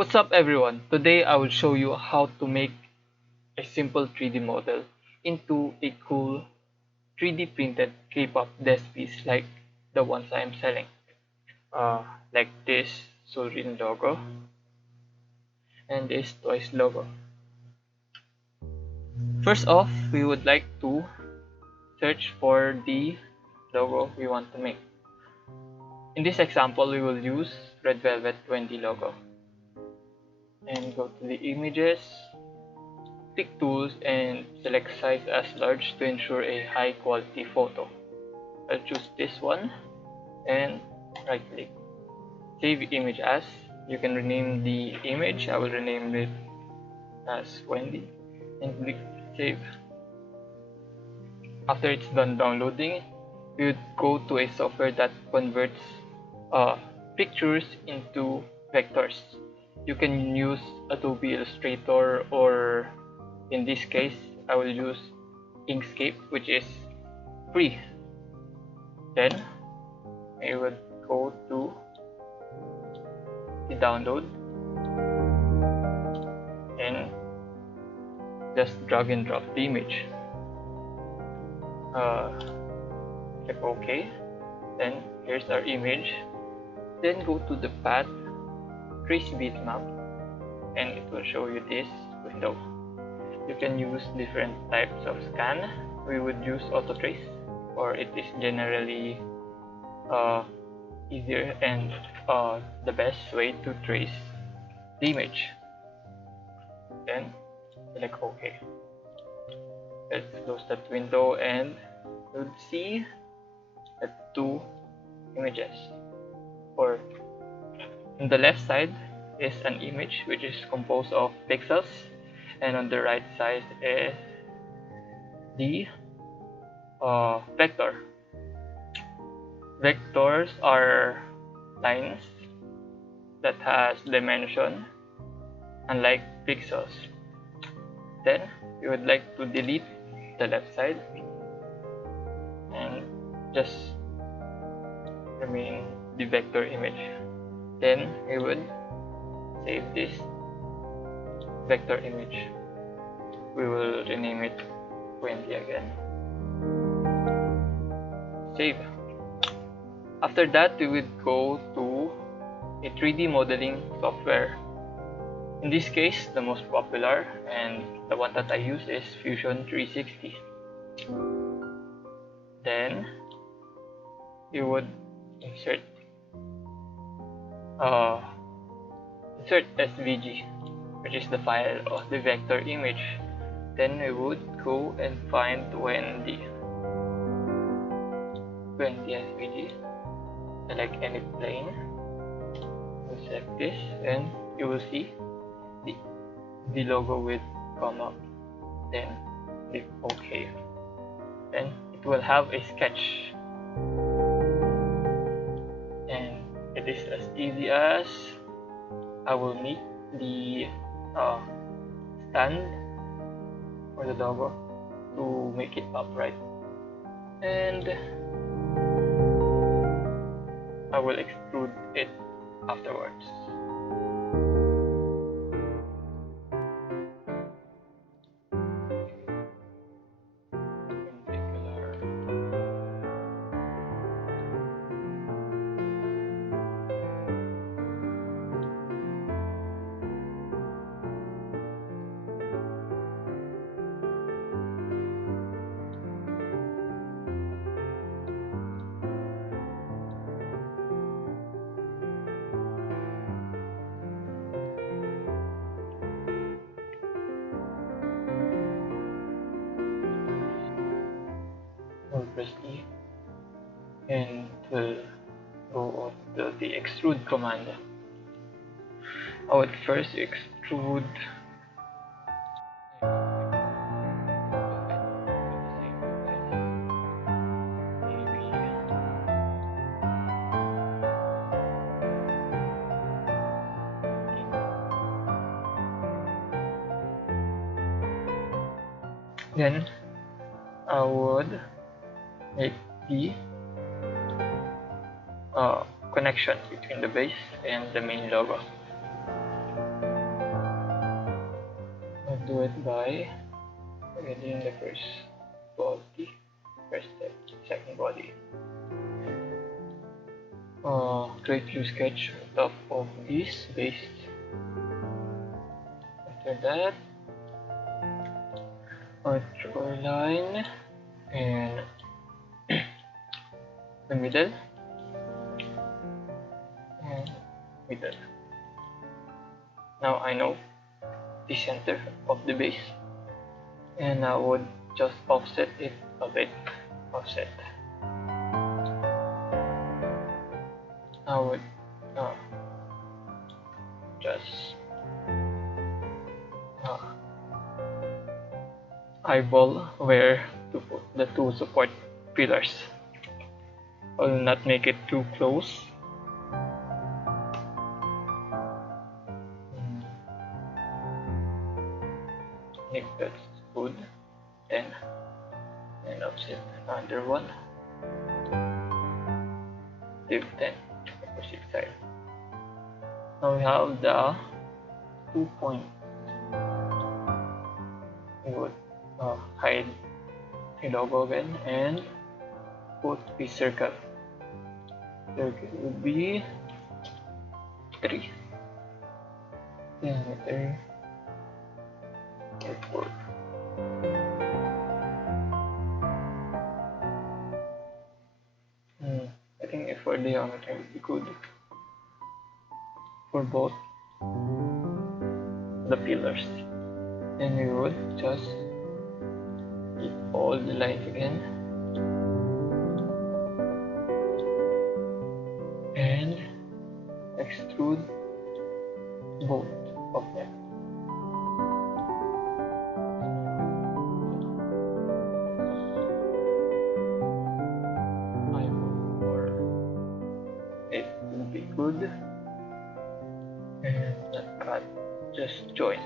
What's up everyone? Today I will show you how to make a simple 3D model into a cool 3D printed K-pop desk piece like the ones I am selling. Like this Surin logo and this Twice logo. First off, we would like to search for the logo we want to make. In this example, we will use Red Velvet 20 logo. And go to the images, pick tools and select size as large to ensure a high quality photo. I'll choose this one and right click. Save image as. You can rename the image. I will rename it as Wendy and click save. After it's done downloading, we would go to a software that converts pictures into vectors. You can use Adobe Illustrator, or in this case I will use Inkscape, which is free. Then I would go to the download and just drag and drop the image. Click OK. Then here's our image. Then go to the path, trace bitmap, and it will show you this window. You can use different types of scan. We would use auto trace, or it is generally easier and the best way to trace the image. Then select OK. Let's close that window and you'll see the two images. Or on the left side is an image which is composed of pixels, and on the right side is the vector. Vectors are lines that has dimension, unlike pixels. Then we would like to delete the left side and just remain the vector image. Then we would save this vector image. We will rename it 20 again. Save. After that, we would go to a 3D modeling software. In this case, the most popular and the one that I use is Fusion 360. Then you would insert SVG, which is the file of the vector image. Then we would go and find 20 SVG. Select any plane, select this, and you will see the logo will come up. Then click OK. Then it will have a sketch, and it is as easy as I will make the stand for the logo to make it upright, and I will extrude it afterwards. We'll press E and it will go to the extrude command. I would first extrude then I would make the connection between the base and the main logo. do it by editing the first body, first step, second body. Create new sketch on top of this base. After that, draw a line in the middle and middle. Now I know the center of the base, and I would just offset it a bit. Offset. I would just eyeball where to put the two support pillars. I will not make it too close. If that's good, then offset another one. Leave 10 opposite side. Now we have the 2 points. We would hide the logo again and put a circle. Circle would be 3 diameter or 4. I think for diameter would be good for both the pillars. Then we would just hit all the lines again and extrude both of them. I hope for it will be good, and that cut just join.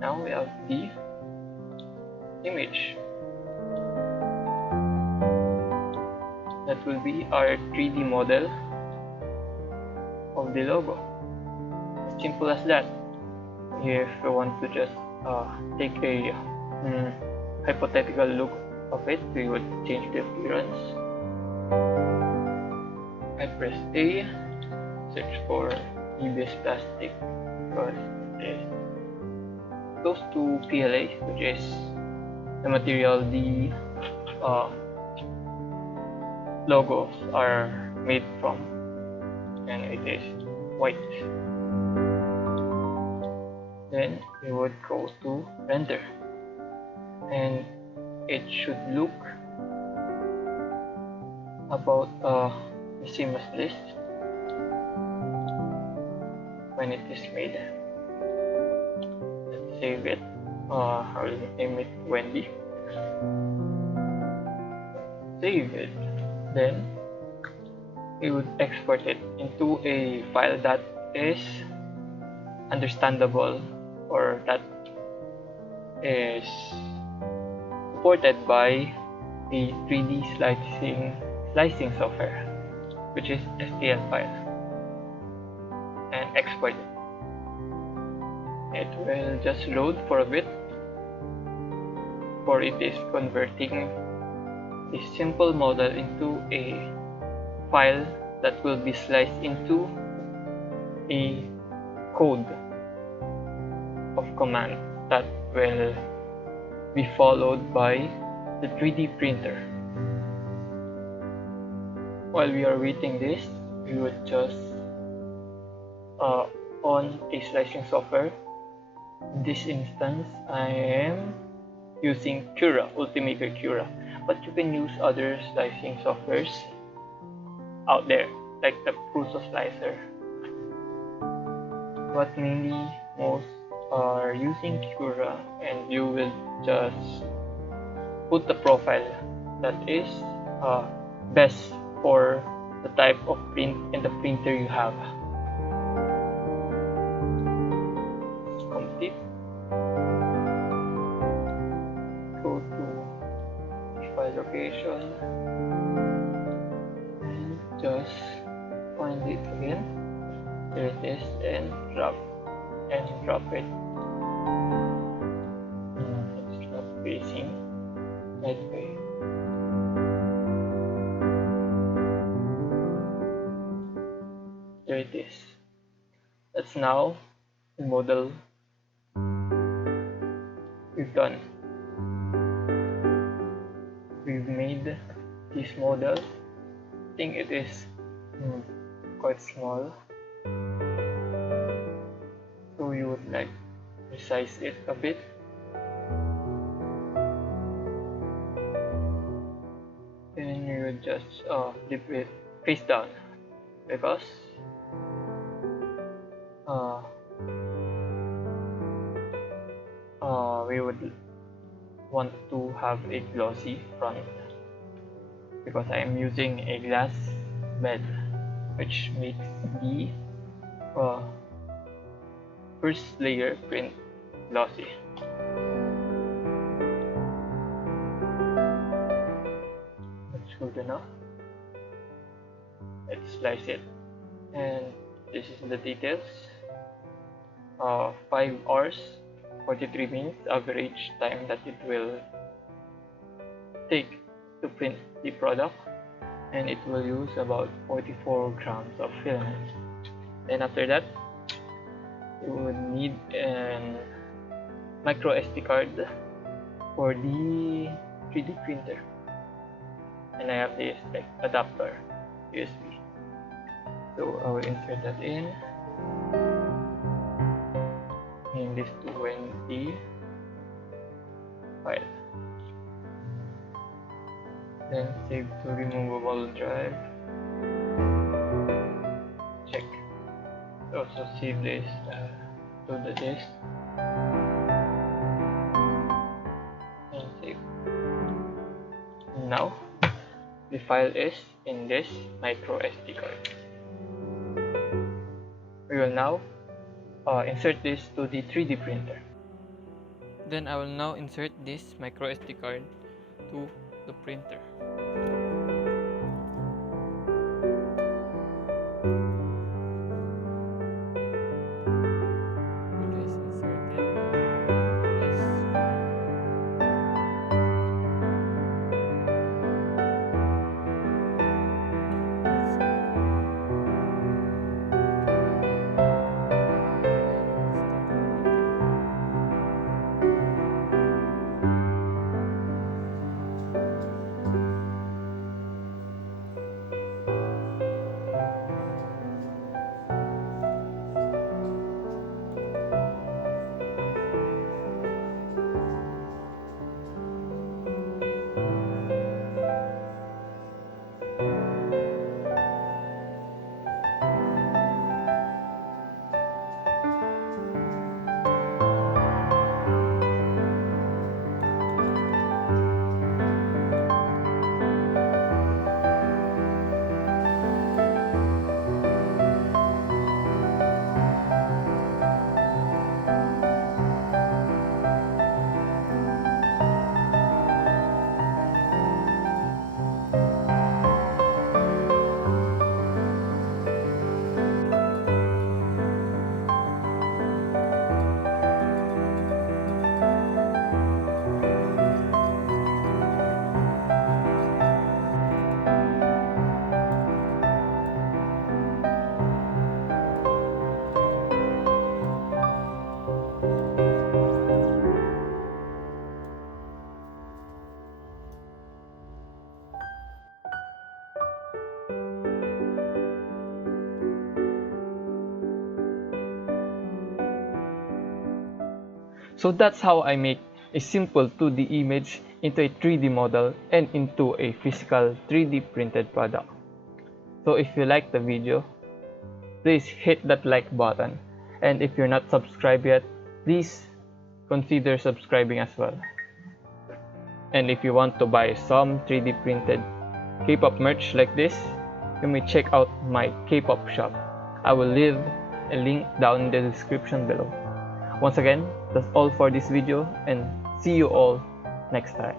Now we have the image. That will be our 3D model of the logo. As simple as that. If we want to just take a hypothetical look of it, we would change the appearance. I press A, search for EBS plastic, because it is close to PLA, which is the material the logos are made from, and it is white. Then we would go to render, and it should look about the same as this when it is made. Save it. I will name it Wendy. Save it. Then we would export it into a file that is understandable, or that is supported by the 3D slicing software, which is STL file, and export it. It will just load for a bit, for it is converting a simple model into a file that will be sliced into a code of command that will be followed by the 3D printer. While we are waiting this, we would just on a slicing software. In this instance, I am using Cura, Ultimaker Cura, but you can use other slicing softwares out there, like the Prusa slicer. But mainly, most are using Cura, and you will just put the profile that is best for the type of print and the printer you have. Complete. Go to the file location and just find it again. There it is, and drop. and drop it. It's not facing that way. There it is. That's now the model we've done. We've made this model. I think it is quite small, so you would like resize it a bit. Then you would just flip it face down, because we would want to have a glossy front, because I am using a glass bed, which makes the first layer print glossy. That's good enough. Let's slice it, and this is the details. 5 hours 43 minutes average time that it will take to print the product, and it will use about 44 grams of filament. Then after that, you would need a micro SD card for the 3D printer, and I have this like adapter USB, so I will insert that in this 220 file. Then save to removable drive. Check. Also save this to the disk and save. Now the file is in this micro SD card. We will now insert this to the 3D printer. Then I will now insert this micro SD card to the printer. So that's how I make a simple 2D image into a 3D model and into a physical 3D printed product. So if you like the video, please hit that like button, and if you're not subscribed yet, please consider subscribing as well. And if you want to buy some 3D printed K-pop merch like this, you may check out my K-pop shop. I will leave a link down in the description below. Once again, that's all for this video, and see you all next time.